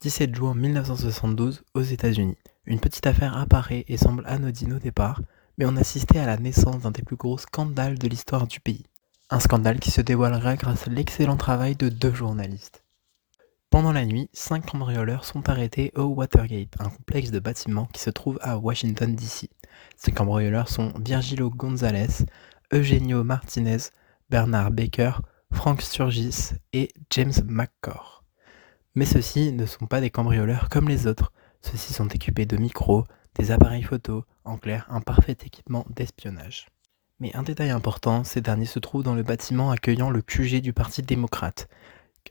17 juin 1972 aux États-Unis. Une petite affaire apparaît et semble anodine au départ, mais on assistait à la naissance d'un des plus gros scandales de l'histoire du pays. Un scandale qui se dévoilera grâce à l'excellent travail de deux journalistes. Pendant la nuit, 5 cambrioleurs sont arrêtés au Watergate, un complexe de bâtiments qui se trouve à Washington, D.C. Ces cambrioleurs sont Virgilio González, Eugenio Martinez, Bernard Baker, Frank Sturgis et James McCord. Mais ceux-ci ne sont pas des cambrioleurs comme les autres. Ceux-ci sont équipés de micros, des appareils photo, en clair, un parfait équipement d'espionnage. Mais un détail important, ces derniers se trouvent dans le bâtiment accueillant le QG du Parti démocrate.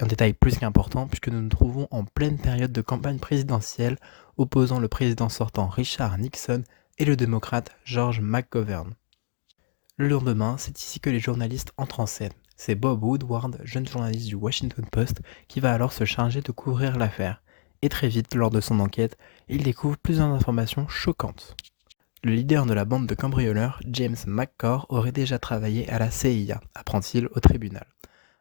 Un détail plus qu'important puisque nous nous trouvons en pleine période de campagne présidentielle opposant le président sortant Richard Nixon et le démocrate George McGovern. Le lendemain, c'est ici que les journalistes entrent en scène. C'est Bob Woodward, jeune journaliste du Washington Post, qui va alors se charger de couvrir l'affaire. Et très vite, lors de son enquête, il découvre plusieurs informations choquantes. Le leader de la bande de cambrioleurs, James McCord, aurait déjà travaillé à la CIA, apprend-il au tribunal.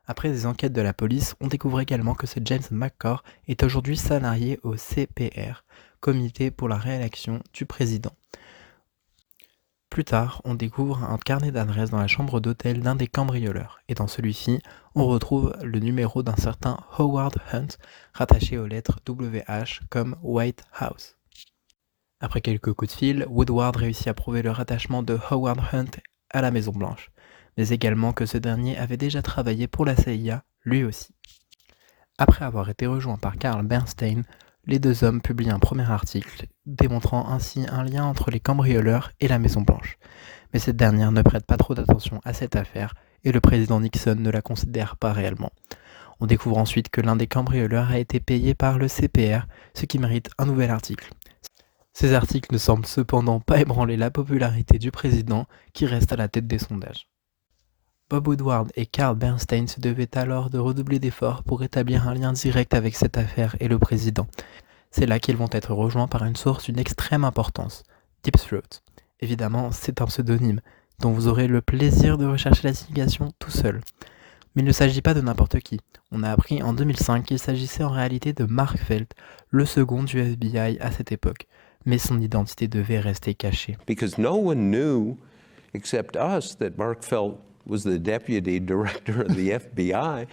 Après des enquêtes de la police, on découvre également que ce James McCord est aujourd'hui salarié au CPR, Comité pour la réélection du président. Plus tard, on découvre un carnet d'adresses dans la chambre d'hôtel d'un des cambrioleurs, et dans celui-ci, on retrouve le numéro d'un certain Howard Hunt, rattaché aux lettres WH comme White House. Après quelques coups de fil, Woodward réussit à prouver le rattachement de Howard Hunt à la Maison Blanche, mais également que ce dernier avait déjà travaillé pour la CIA, lui aussi. Après avoir été rejoint par Carl Bernstein, les deux hommes publient un premier article, démontrant ainsi un lien entre les cambrioleurs et la Maison Blanche. Mais cette dernière ne prête pas trop d'attention à cette affaire et le président Nixon ne la considère pas réellement. On découvre ensuite que l'un des cambrioleurs a été payé par le CPR, ce qui mérite un nouvel article. Ces articles ne semblent cependant pas ébranler la popularité du président qui reste à la tête des sondages. Bob Woodward et Carl Bernstein se devaient alors de redoubler d'efforts pour établir un lien direct avec cette affaire et le président. C'est là qu'ils vont être rejoints par une source d'une extrême importance, Deep Throat. Évidemment, c'est un pseudonyme, dont vous aurez le plaisir de rechercher la signification tout seul. Mais il ne s'agit pas de n'importe qui. On a appris en 2005 qu'il s'agissait en réalité de Mark Felt, le second du FBI à cette époque. Mais son identité devait rester cachée. Because no one knew, except us, that Mark Felt was the deputy director of the FBI.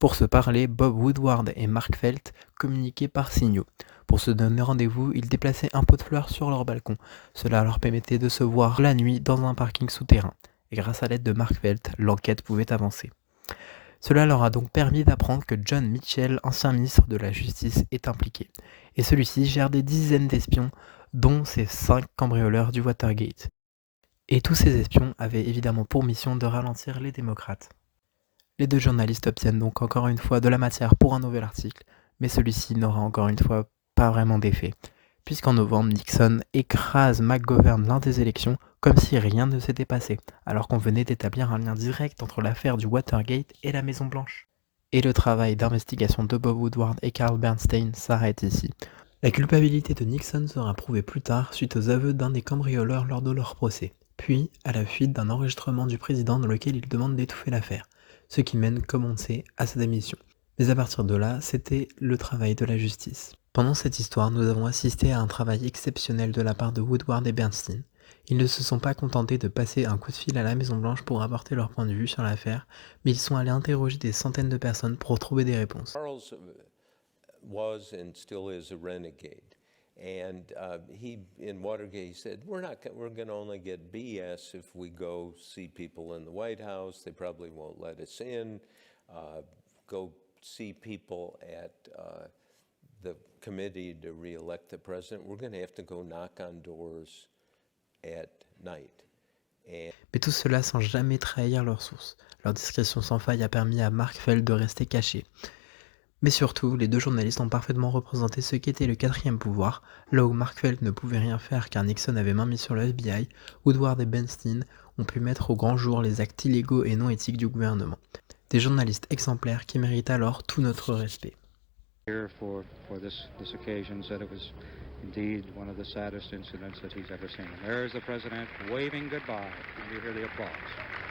Pour se parler, Bob Woodward et Mark Felt communiquaient par signaux. Pour se donner rendez-vous, ils déplaçaient un pot de fleurs sur leur balcon. Cela leur permettait de se voir la nuit dans un parking souterrain. Et grâce à l'aide de Mark Felt, l'enquête pouvait avancer. Cela leur a donc permis d'apprendre que John Mitchell, ancien ministre de la Justice, est impliqué. Et celui-ci gère des dizaines d'espions, dont ces 5 cambrioleurs du Watergate. Et tous ces espions avaient évidemment pour mission de ralentir les démocrates. Les deux journalistes obtiennent donc encore une fois de la matière pour un nouvel article, mais celui-ci n'aura encore une fois pas vraiment d'effet, puisqu'en novembre, Nixon écrase McGovern lors des élections comme si rien ne s'était passé, alors qu'on venait d'établir un lien direct entre l'affaire du Watergate et la Maison Blanche. Et le travail d'investigation de Bob Woodward et Carl Bernstein s'arrête ici. La culpabilité de Nixon sera prouvée plus tard suite aux aveux d'un des cambrioleurs lors de leur procès, puis à la fuite d'un enregistrement du président dans lequel il demande d'étouffer l'affaire, ce qui mène, comme on le sait, à sa démission. Mais à partir de là, c'était le travail de la justice. Pendant cette histoire, nous avons assisté à un travail exceptionnel de la part de Woodward et Bernstein. Ils ne se sont pas contentés de passer un coup de fil à la Maison Blanche pour apporter leur point de vue sur l'affaire, mais ils sont allés interroger des centaines de personnes pour trouver des réponses. Charles was and still is a renegade. And he, in Watergate, he said, we're going to only get BS if we go see people in the White House. They probably won't let us in. Go see people at the committee to re-elect the president. We're going to have to go knock on doors at night. Mais tout cela sans jamais trahir leur source. Leur discrétion sans faille a permis à Mark Felt de rester caché. Mais surtout, les deux journalistes ont parfaitement représenté ce qu'était le quatrième pouvoir, là où Mark Felt ne pouvait rien faire car Nixon avait main mise sur le FBI, Woodward et Bernstein ont pu mettre au grand jour les actes illégaux et non éthiques du gouvernement. Des journalistes exemplaires qui méritent alors tout notre respect. Here for this occasion said it was indeed one of the saddest incidents that he's ever seen. And there's the president waving goodbye, and you hear the applause.